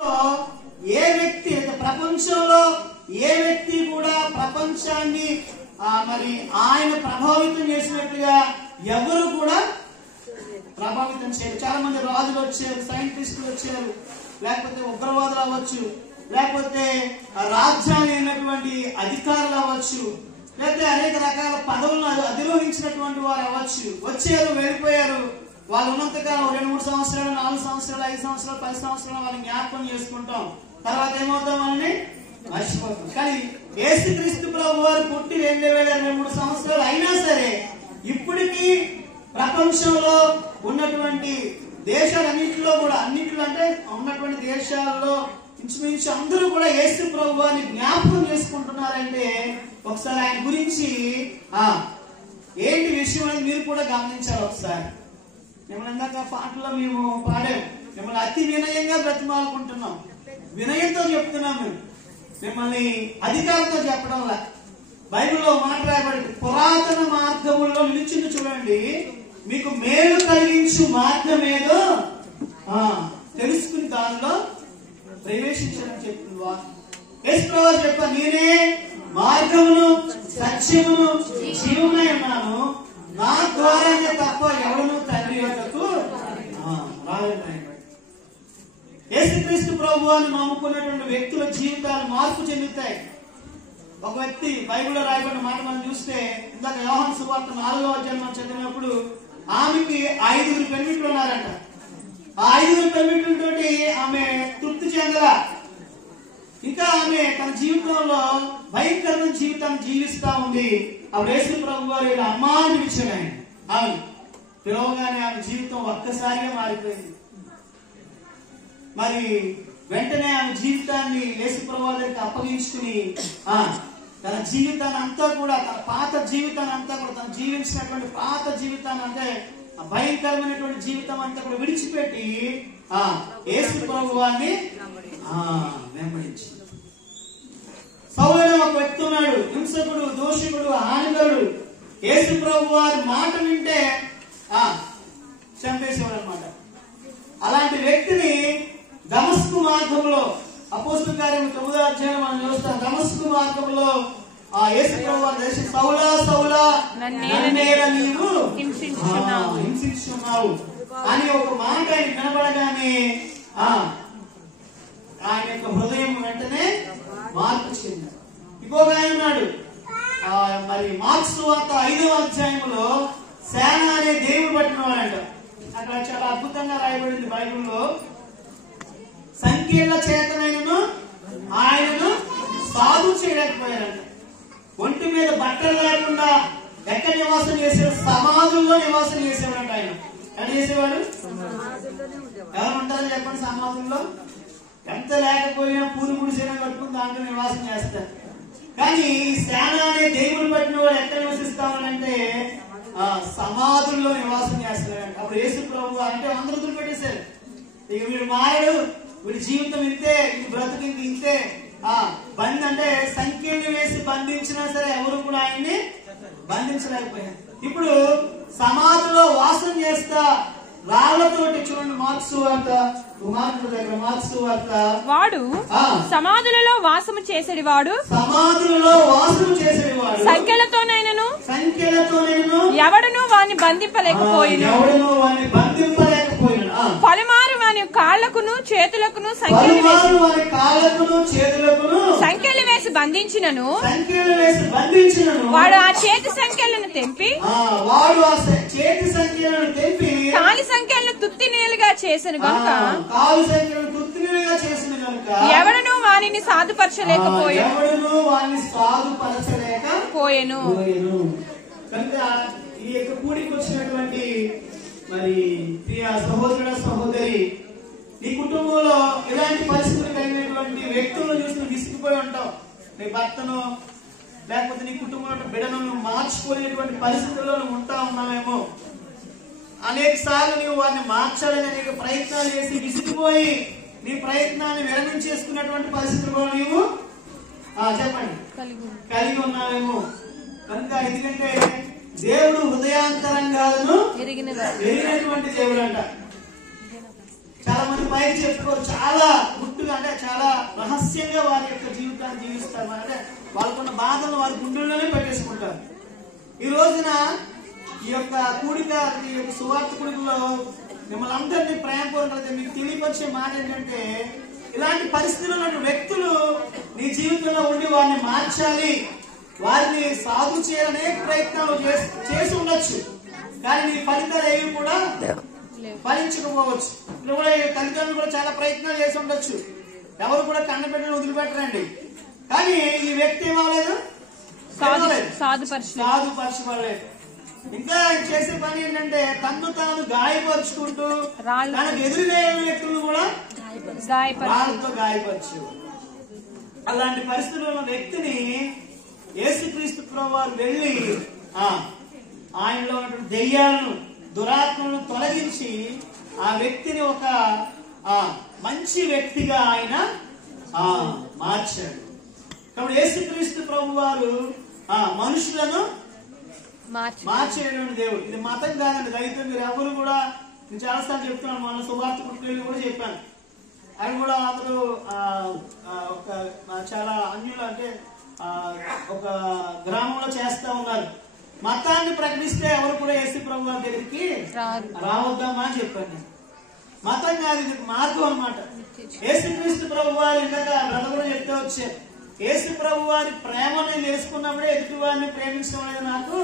ఏ వ్యక్తి ప్రపంచంలో ఏ వ్యక్తి కూడా ప్రపంచాన్ని మరి ఆయన ప్రభావితం చేసినట్టుగా ఎవరు కూడా ప్రభావితం చేయరు. చాలా మంది రాజులు వచ్చారు, సైంటిస్టులు వచ్చారు, లేకపోతే ఉగ్రవాదులు అవ్వచ్చు, లేకపోతే రాజ్యాన్ని అయినటువంటి అధికారులు అవ్వచ్చు, లేకపోతే అనేక రకాల పదవులను అధిరోహించినటువంటి వారు అవ్వచ్చు. వచ్చారు, వెళ్ళిపోయారు. వాళ్ళు ఉన్నంతకాలం 2-3 సంవత్సరాలు, 4 సంవత్సరాలు, 5 సంవత్సరాలు, 10 సంవత్సరాలు వాళ్ళని జ్ఞాపకం చేసుకుంటాం. తర్వాత ఏమవుతాం, వాళ్ళని మర్చిపోతాం. కానీ యేసుక్రీస్తు ప్రభు వారు పుట్టి 2023 సంవత్సరాలు అయినా సరే ఇప్పటికీ ప్రపంచంలో ఉన్నటువంటి దేశాలన్నింటిలో కూడా, అన్నింటిలో అంటే ఉన్నటువంటి దేశాల్లో ఇంచుమించు అందరూ కూడా యేసు ప్రభు వారిని జ్ఞాపకం చేసుకుంటున్నారంటే ఒకసారి ఆయన గురించి ఏంటి విషయం అని మీరు కూడా గమనించాలి. ఒకసారి మిమ్మల్ని ఇందాక పాటలో మేము పాడాము, మిమ్మల్ని అతి వినయంగా బ్రతిమాలుకుంటున్నాం, వినయంతో చెప్తున్నాం. మిమ్మల్ని అధికారంతో చెప్పడంలా. బైబిల్లో మాట రాయబడింది, పురాతన మార్గముల్లో నిలిచింది చూడండి, మీకు మేలు కలిగించు మార్గం ఏదో తెలుసుకుని దానిలో ప్రవేశించడం చెప్తుంది. యేసు ప్రభువు చెప్ప, నేనే మార్గమును సత్యమును జీవమునై ఉన్నాను, నా ద్వారానే తప్ప ఎవరును తండ్రి యొద్దకు రాలేదని. యేసుక్రీస్తు ప్రభువుని నమ్ముకున్నటువంటి వ్యక్తుల జీవితాలు మార్పు చెందుతాయి. ఒక వ్యక్తి బైబిల్లో రాయబడిన మాట మనం చూస్తే, ఇందాక యోహాను సువార్త 4వ అధ్యాయం చదివినప్పుడు ఆమెకి 5 పెనిమిట్లు ఉన్నారంట. ఆ 5 పెనిమిట్లతోటి ఆమె తృప్తి చెందల. ఇంకా ఆమె తన జీవితంలో భయంకరమైన జీవితాన్ని జీవిస్తా ఉంది. అప్పుడు యేసు ప్రభు వారు అమ్మా అని పిలిచారు. ఆమె పిలవగానే ఆమె జీవితం ఒక్కసారిగా మారిపోయింది. మరి వెంటనే ఆమె జీవితాన్ని యేసు ప్రభు వారికి అప్పగించుకుని తన జీవితాన్ని అంతా కూడా, తన పాత జీవితాన్ని అంతా కూడా, తను జీవించినటువంటి పాత జీవితాన్ని అంటే భయంకరమైనటువంటి జీవితం అంతా కూడా విడిచిపెట్టి యేసు ప్రభు వారిని వెంబడించి. సౌలు అనే ఒక వ్యక్తి ఉన్నాడు, హింసకుడు, దోషకుడు, హానికరుడు. యేసు ప్రభు వారి మాట వింటే చంపేసేవాడు అనమాట. అలాంటి వ్యక్తిని దమస్కు మార్గంలో, అపోస్తలుల కార్యము 9వ అధ్యాయం మనం చూస్తాం. దమస్కు మార్గంలో యేసు ప్రభు వారు దర్శించి, సౌలా సౌలా నన్నేలా నీవు హింసించున్నావు అని ఒక మాట ఆయన వినబడగానే ఆయన యొక్క హృదయం వెంటనే మార్పు చెందాడు. ఇంకొక ఆయన ఉన్నాడు, మరి మార్క్స్ వార్త 5వ అధ్యాయంలో సేన అనే దేవుడు పట్టినవాడంట. అక్కడ చాలా అద్భుతంగా రాయబడింది బైబిల్లో, సంకీర్ణ చేతనైనను ఆయనను సాధు చేయలేకపోయారంట. ఒంటి మీద బట్టలు లేకుండా ఎక్కడ నివాసం చేసేవాడు? సమాధుల్లో నివాసం చేసేవాడంట. ఆయన ఎక్కడ చేసేవాడు? ఎవరు ఉంటారని చెప్పండి సమాధుల్లో? ఎంత లేకపోయినా పూరి గుడిసైనా కట్టుకుని దాంట్లో నివాసం చేస్తారు. కానీ సేన అనే దేవుడు పట్టిన వాడు ఎక్కడ నివసిస్తామనంటే సమాధుల్లో నివాసం చేస్తారంట. అప్పుడు యేసు ప్రభు అంటే అందరూ వదిలిపెట్టేశారు. ఇక వీడు మారడు, వీడి జీవితం ఇంతే, ఇది బ్రతుకు ఇంతే. బంధి అంటే సంఖ్యలు వేసి బంధించినా సరే ఎవరు కూడా ఆయన్ని బంధించలేకపోయారు. ఇప్పుడు సమాధిలో వాసం చేస్తా రాళ్లతోటి చూడండి, మార్క్స్ వార్త వాడు సమాధులలో వాసము చేసేవాడు, సంఖ్యలతోనైనను ఎవడును వాని బంధింపలేకపోయిను. పలుమారు వాని కాళ్లకును చేతులకును సంఖ్యలు వేసి బంధించినను వాడు ఆ చేతి సంఖ్యలను తెంపి కాలి సంఖ్యలను తుత్తినీలుగా చేసిన గనుక ఎవడను వానిని సాధుపరచలేకపోయెను. కనుక ఈ యొక్క కూడికి వచ్చినటువంటి మరి ప్రియ సహోదరుడ సహోదరి, నీ కుటుంబంలో ఇలాంటి పరిస్థితులు కలిగినటువంటి వ్యక్తులను చూసి విసిగిపోయి ఉంటావు. నీ భర్తను లేకపోతే నీ కుటుంబంలో బిడ్డను మార్చుకునేటువంటి పరిస్థితుల్లో నువ్వు ఉంటా ఉన్నావేమో. అనేక సార్లు నీవు వారిని మార్చాలని అనేక ప్రయత్నాలు చేసి విసిగిపోయి నీ ప్రయత్నాన్ని విరమించేసుకున్నటువంటి పరిస్థితుల్లో నీవు చెప్పండి కలిగి ఉన్నావేమో. కనుక ఎందుకంటే దేవుడు హృదయాంతరంగాలను ఎరిగినటువంటి దేవుడు అంట. చాలా మంది పైకి చెప్పుకోరు, చాలా గుట్టుగా రహస్యంగా వారి యొక్క జీవితాన్ని జీవిస్తారు. అంటే వాళ్ళకున్న బాధలు వారి గుండెల్లోనే పెట్టేసుకుంటారు. ఈ రోజున ఈ యొక్క కూడిక, ఈ యొక్క సువార్త కూడికలో మిమ్మల్ని అందరినీ ప్రేమపూర్వకంగా మీకు తెలియపరిచే మాట ఏంటంటే, ఇలాంటి పరిస్థితుల్లో ఉన్న వ్యక్తులు నీ జీవితంలో ఉండి వారిని మార్చాలి, వారిని సాగు చేయాలనే ప్రయత్నాలు చేసి ఉండొచ్చు. కానీ నీ ఫలితాలు ఏవి కూడా ఫలించకపోవచ్చు. ఇప్పుడు కూడా తల్లిదండ్రులు కూడా చాలా ప్రయత్నాలు చేసి ఉండొచ్చు. ఎవరు కూడా కన్నబిడ్డను వదిలిపెట్టరండి. కానీ ఈ వ్యక్తి ఏమవలేదు, సాధుపరచబడలేదు. ఇంకా చేసే పని ఏంటంటే తన్ను తాను గాయపరుచుకుంటూ తనకు ఎదురుగా వ్యక్తులను కూడా రాళ్ళతో గాయపరచు. అలాంటి పరిస్థితుల్లో ఉన్న వ్యక్తిని యేసుక్రీస్తు ప్రభువారు వెళ్లి ఆయనలో ఉన్నటువంటి దెయ్యాలను, దురాత్మలను తొలగించి ఆ వ్యక్తిని ఒక మంచి వ్యక్తిగా ఆయన మార్చాడు. కాబట్టి యేసుక్రీస్తు ప్రభువారు మనుషులను మార్చేటువంటి దేవుడు. ఇది మతం కాదండి. దయతో మీరు ఎవరు కూడా, నేను చాలాసార్లు చెప్తున్నాను, మన సువార్త పుట్టుకలు కూడా చెప్పాను. ఆయన కూడా అందరూ ఒక చాలా అన్యులు, అంటే ఒక గ్రామంలో చేస్తా ఉన్నారు. మతాన్ని ప్రకటిస్తే ఎవరు కూడా యేసు ప్రభు వారి దగ్గరికి రావద్దామా అని చెప్పాను. మతం కాదు, ఇది మార్గం అన్నమాట. యేసుక్రీస్తు ప్రభు వారు ఇందాక బ్రదర్ చెప్తే వచ్చారు, యేసు ప్రభు వారి ప్రేమను తెలుసుకున్నప్పుడే ఎదుటి వారిని ప్రేమించడం అనేది నాకు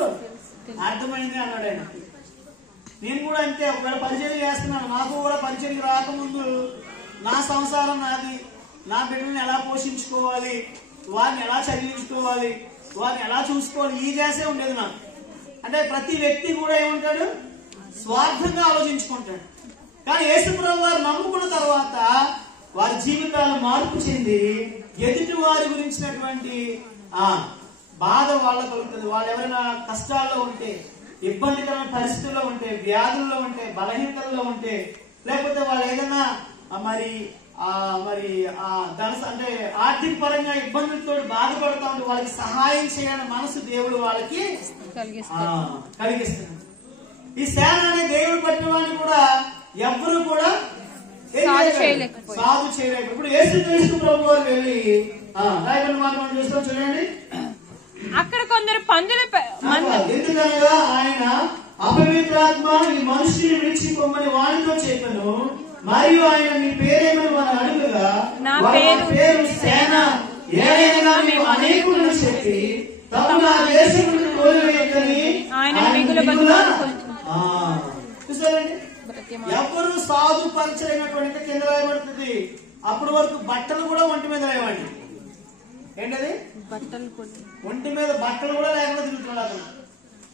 అర్థమైంది అన్నాడు ఆయన. నేను కూడా అంతే, ఒకవేళ పరిచయం చేస్తున్నాను, నాకు కూడా పరిచయం రాకముందు నా సంసారం నాది, నా బిడ్డలను ఎలా పోషించుకోవాలి, వారిని ఎలా చదివించుకోవాలి, వారిని ఎలా చూసుకోవాలి, ఈ చేసే ఉండేది నాకు. అంటే ప్రతి వ్యక్తి కూడా ఏమంటాడు, స్వార్థంగా ఆలోచించుకుంటాడు. కానీ యేసు ప్రభు వారు నమ్ముకున్న తర్వాత వారి జీవితాలు మార్పు చెంది ఎదుటి వారి గురించినటువంటి బాధ వాళ్ళ కలుగుతుంది. వాళ్ళు ఎవరైనా కష్టాల్లో ఉంటే, ఇబ్బందికరమైన పరిస్థితుల్లో ఉంటే, వ్యాధుల్లో ఉంటే, బలహీనతల్లో ఉంటే, లేకపోతే వాళ్ళు ఏదైనా మరి అంటే ఆర్థిక పరంగా ఇబ్బందులతో బాధపడుతూ ఉంటే వాళ్ళకి సహాయం చేయాలని మనసు దేవుడు వాళ్ళకి కలిగిస్తున్నాడు. ఈ సేన అనే దేవుడు పట్టిన వాడిని కూడా ఎవ్వరు కూడా సాధు చేయలేక. ఇప్పుడు యేసుక్రీస్తు ప్రభు వారు వెళ్ళి రాయబడిన మాట మనం చూస్తాం, చూడండి. అక్కడ కొందరు పందుల ఎందుకనగా ఆయన అపవిత్రాత్మ ఈ మనుషుని విడిచిపోమని వారితో చెప్పాను. మరియు ఆయన మీ పేరేమని వారు అడుగుగా, నా పేరు సేన, ఏదైనా మేము అనేకులను చెప్పి తమ నా దేశం నుండి తోలివేయని ఆయన చూసారండి. ఎవరు సాధు పరిచయమైనటువంటి కింద రాయబడుతుంది. అప్పటి వరకు బట్టలు కూడా ఒంటి మీద లేవండి. ఏంటది, ఒంటి మీద బట్టలు కూడా లేకుండా తిరుగుతున్నాడు అతను.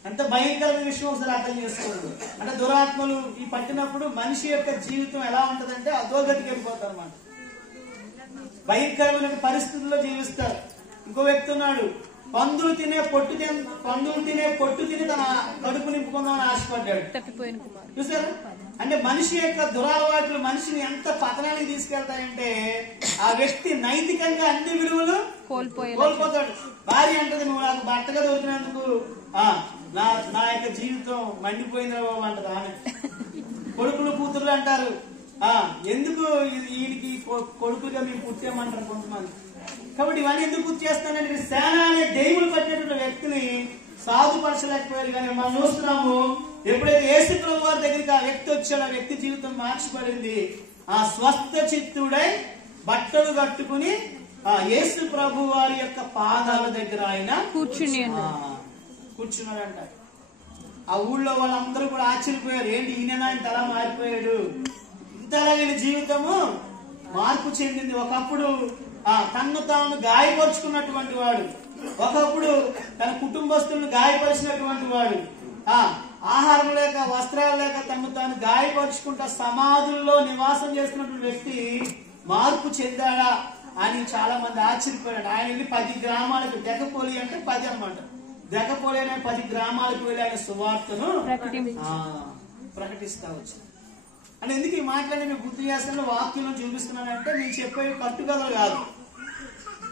ఎంత భయంకరమైన విషయం ఒకసారి అర్థం చేసుకోండి. అంటే దురాత్మలు ఈ పట్టినప్పుడు మనిషి యొక్క జీవితం ఎలా ఉంటదంటే అధోగతికి వెళ్ళిపోతారు అన్నమాట. భయంకరమైన పరిస్థితుల్లో జీవిస్తారు. ఇంకో వ్యక్తి ఉన్నాడు, పందులు తినే పొట్టు తిని తన కడుపు నింపుకుందామని ఆశపడ్డాడు. చూసారు, అంటే మనిషి యొక్క దురలవాట్లు మనిషిని ఎంత పతనానికి తీసుకెళ్తాయంటే ఆ వ్యక్తి నైతికంగా అన్ని విలువలు కోల్పోతాడు. భార్య అంటది, నువ్వు నాకు భర్తగా దొరికినందుకు నా యొక్క జీవితం మండిపోయింది బాబు అంటది ఆమె. కొడుకులు కూతుర్లు అంటారు, ఎందుకు వీడికి కొడుకుగా మేము పుట్టామంటారు కొంతమంది. కాబట్టి ఇవన్నీ ఎందుకు గుర్తు చేస్తానంటే సేన అనే దేవుడు పట్టినటువంటి వ్యక్తిని సాధుపరచలేకపోయారు. కానీ మనం చూస్తున్నాము, ఎప్పుడైతే యేసు ప్రభు వారి దగ్గరికి ఆ వ్యక్తి వచ్చాడో ఆ వ్యక్తి జీవితం మార్చబడింది. ఆ స్వస్థ చిత్తుడై బట్టలు కట్టుకుని యేసు ప్రభు వారి యొక్క పాదాల దగ్గర ఆయన కూర్చున్నాడంట. ఆ ఊళ్ళో వాళ్ళందరూ కూడా ఆశ్చర్యపోయారు, ఏంటి ఈయన ఇంత అలా మారిపోయాడు, ఇంతలా వీళ్ళ జీవితము మార్పు చెందింది. ఒకప్పుడు తన్ను తాను గాయపరుచుకున్నటువంటి వాడు, ఒకప్పుడు తన కుటుంబస్తులను గాయపరిచినటువంటి వాడు, ఆహారం లేక వస్త్రాలు లేక తను తాను గాయపరుచుకుంటా సమాధుల్లో నివాసం చేస్తున్నటువంటి వ్యక్తి మార్పు చెందాడా అని చాలా మంది ఆశ్చర్యపోయాడు. ఆయన వెళ్ళి 10 గ్రామాలకు, దెకపోలి అంటే 10 అనమాట, దెకపోలి అనే 10 గ్రామాలకు వెళ్ళి ఆయన సువార్తను ప్రకటిస్తా వచ్చాడు. అంటే ఎందుకు ఈ మాటలన్నీ మీకు గుర్తు చేస్తాను, వాక్యంలో చూపిస్తున్నానంటే నేను చెప్పే కట్టుకథలు కాదు.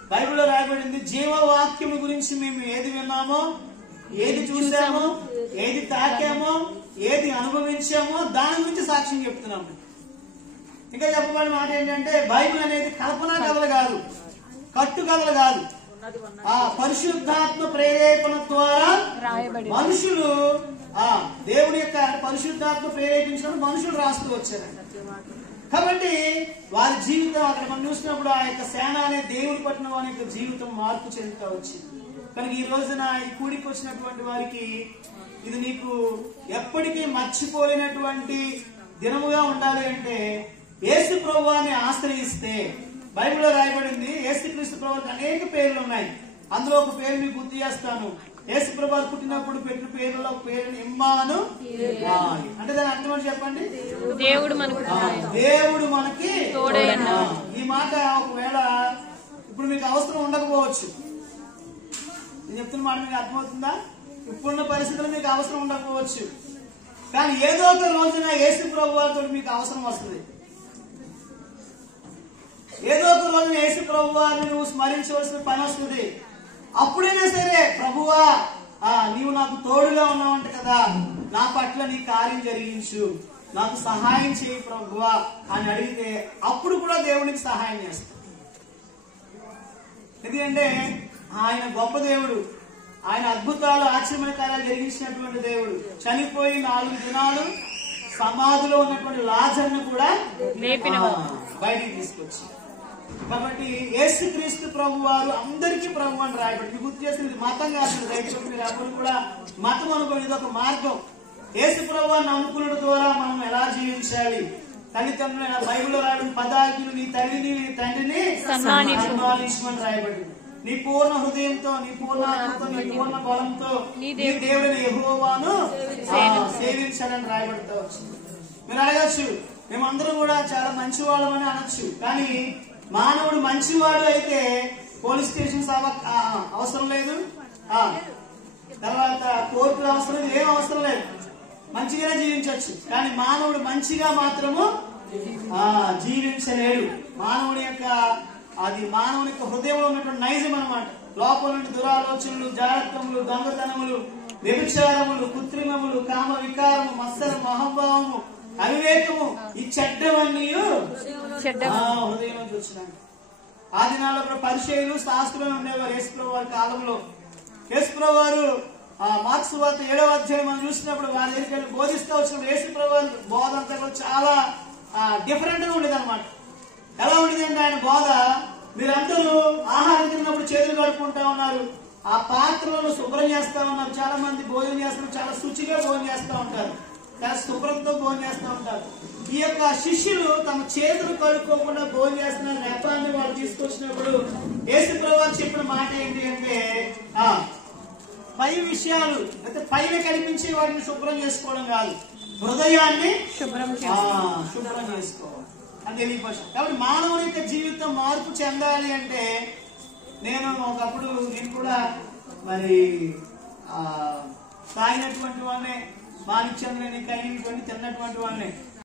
బైబిల్లో రాయబడింది, జీవవాక్యం గురించి మేము ఏది విన్నామో, ఏది చూసామో, ఏది తాకామో, ఏది అనుభవించామో దాని గురించి సాక్ష్యం చెప్తున్నాము. ఇంకా చెప్పబడిన మాట ఏంటంటే బైబిల్ అనేది కల్పనా కథలు కాదు, కట్టుకథలు కాదు, ఆ పరిశుద్ధాత్మ ప్రేరేపణ ద్వారా మనుషులు దేవుడి యొక్క పరిశుద్ధాత్మ ప్రేరేపించడం మనుషులు రాస్తూ వచ్చారంట. కాబట్టి వారి జీవితం అక్కడ మనం చూసినప్పుడు ఆ యొక్క సేన అనే దేవుడి పట్టిన వారి యొక్క జీవితం మార్పు చెందుతూ వచ్చింది. కనుక ఈ రోజున ఈ కూడికి వచ్చినటువంటి వారికి ఇది నీకు ఎప్పటికీ మర్చిపోలేనటువంటి దినముగా ఉండాలి అంటే యేసు ప్రభువుని ఆశ్రయిస్తే, బైబిల్లో రాయబడింది యేసుక్రీస్తు ప్రభువుకి అనేక పేర్లు ఉన్నాయి. అందులో ఒక పేరు మీకు గుర్తు చేస్తాను. యేసు ప్రభువు పుట్టినప్పుడు పెట్టిన పేర్లలో ఒక పేరు ఇమ్మాను. అంటే దాని అర్థం చెప్పండి, దేవుడు మనకి తోడైన. ఈ మాట ఒకవేళ ఇప్పుడు మీకు అవసరం ఉండకపోవచ్చు, నేను చెప్తున్న మాట మీకు అర్థమవుతుందా? ఇప్పుడున్న పరిస్థితుల్లో మీకు అవసరం ఉండకపోవచ్చు, కానీ ఏదో ఒక రోజున యేసు ప్రభువుతో మీకు అవసరం వస్తుంది. ఏదో ఒక రోజున యేసు ప్రభువుని నువ్వు స్మరించవలసిన పని వస్తుంది. అప్పుడైనా సరే ప్రభువా నీవు నాకు తోడుగా ఉన్నావంట కదా, నా పట్ల నీ కార్యం జరిగించు, నాకు సహాయం చేయి ప్రభువా అని అడిగితే అప్పుడు కూడా దేవునికి సహాయం చేస్తాడు. ఎందుకంటే ఆయన గొప్ప దేవుడు, ఆయన అద్భుతాలు ఆశ్చర్యమైన కార్యాలు జరిగించినటువంటి దేవుడు. చనిపోయి 4 దినాలు సమాధిలో ఉన్నటువంటి లాజర్ను కూడా బయటికి తీసుకొచ్చి, కాబట్టి యేసుక్రీస్తు ప్రభు వారు అందరికీ ప్రభు అని రాయబడి గుర్తు చేసిన మతం కాదు. దయచేసి మీరు ఎవరు కూడా మతం అనుకోండి, ఇది ఒక మార్గం. యేసు ప్రభు వారిని అనుకున్న ద్వారా మనం ఎలా జీవించాలి, తల్లిదండ్రులు బైబిల్లో రాయబడిన 10 ఆజ్ఞలు, నీ తల్లిని నీ తండ్రిని సన్మానించమని రాయబడింది. నీ పూర్ణ హృదయంతో, నీ పూర్ణ ఆత్మతో, నీ పూర్ణ బలంతో నీ దేవుని యెహోవాను సేవించాలని రాయబడుతూ వచ్చింది. మీరు అడగచ్చు, మేమందరం కూడా చాలా మంచి వాళ్ళమని అనొచ్చు, కానీ మానవుడు మంచివాడు అయితే పోలీస్ స్టేషన్స్ అవసరం లేదు, తర్వాత కోర్టులు అవసరం లేదు, ఏం అవసరం లేదు, మంచిగానే జీవించవచ్చు. కానీ మానవుడు మంచిగా మాత్రము జీవించలేడు. మానవుని యొక్క హృదయంలో ఉన్నటువంటి నైజం అన్నమాట. లోపల నుండి దురాలోచనలు, జాగ్రత్తములు, దొంగతనములు, వ్యభిచారములు, కృత్రిమములు, కామ వికారము, మత్సరము, అహంభావము, అవివేకము, ఈ చెడ్డవన్నీ హృదయం నుంచి వచ్చినాయి. ఆ దినాల్లో పరిచయులు, శాస్త్రులు ఉండేవారు యేసుప్రభు వారి కాలంలో. యేసుప్రభు వారు మార్క్స్ వార్త 7వ అధ్యాయం మనం చూసినప్పుడు వారి దగ్గరికి బోధిస్తూ వచ్చినప్పుడు యేసుప్రభు వారి బోధ అంతా కూడా చాలా డిఫరెంట్ గా ఉండేది అనమాట. ఎలా ఉండేది అంటే ఆయన బోధ, మీరందరూ ఆహారం తిన్నప్పుడు చేతులు కడుక్కుంటా ఉన్నారు, ఆ పాత్రలను శుభ్రం చేస్తా ఉన్నారు. చాలా మంది భోజనం చేస్తారు, చాలా శుచిగా భోజనం చేస్తూ ఉంటారు, చాలా శుభ్రంతో భోజనం చేస్తూ ఉంటారు. ఈ యొక్క శిష్యులు తమ చేతులు కడుక్కోకుండా భోజనం చేస్తున్న నెపాన్ని వాళ్ళు తీసుకొచ్చినప్పుడు యేసుప్రభు వారు చెప్పిన మాట ఏంటి అంటే, పై విషయాలు అయితే పైన కనిపించే వాటిని శుభ్రం చేసుకోవడం కాదు, హృదయాన్ని శుభ్రం చేసుకోవాలి అని తెలియపరచాలి. కాబట్టి మానవుని యొక్క జీవితం మార్పు చెందాలి అంటే నేను ఒకప్పుడు నేను కూడా మరి తాగినటువంటి వాళ్ళనే, మానిచ్చంద్రని కలిగినటువంటి తిన్నటువంటి వాళ్ళనే.